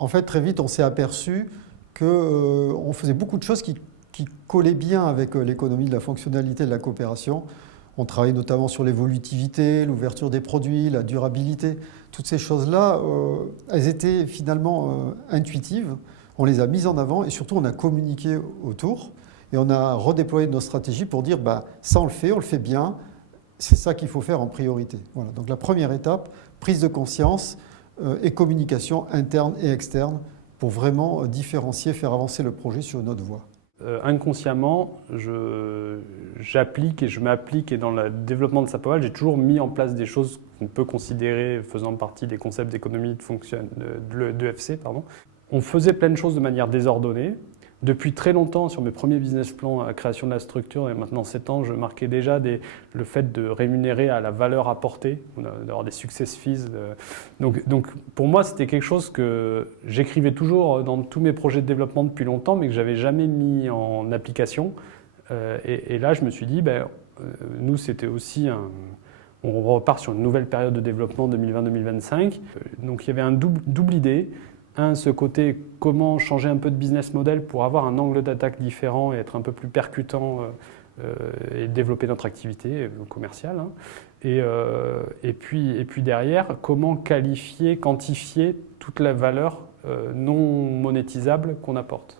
En fait, très vite, on s'est aperçu qu'on faisait beaucoup de choses qui collaient bien avec l'économie de la fonctionnalité de la coopération. On travaillait notamment sur l'évolutivité, l'ouverture des produits, la durabilité. Toutes ces choses-là, elles étaient finalement intuitives. On les a mises en avant et surtout on a communiqué autour. Et on a redéployé nos stratégies pour dire bah, ça on le fait bien, c'est ça qu'il faut faire en priorité. Voilà. Donc la première étape, prise de conscience et communication interne et externe pour vraiment différencier, faire avancer le projet sur une autre voie. Inconsciemment, j'applique et je m'applique et dans le développement de Sapoval, j'ai toujours mis en place des choses qu'on peut considérer faisant partie des concepts d'économie d'EFC. On faisait plein de choses de manière désordonnée. Depuis très longtemps, sur mes premiers business plans à la création de la structure, et maintenant 7 ans, je marquais déjà le fait de rémunérer à la valeur apportée, d'avoir des success fees. Donc pour moi, c'était quelque chose que j'écrivais toujours dans tous mes projets de développement depuis longtemps, mais que je n'avais jamais mis en application. Et là, je me suis dit, nous, c'était aussi on repart sur une nouvelle période de développement 2020-2025. Donc il y avait un double idée. Ce côté, comment changer un peu de business model pour avoir un angle d'attaque différent et être un peu plus percutant et développer notre activité commerciale. Hein. Et puis derrière, comment qualifier, quantifier toute la valeur non monétisable qu'on apporte.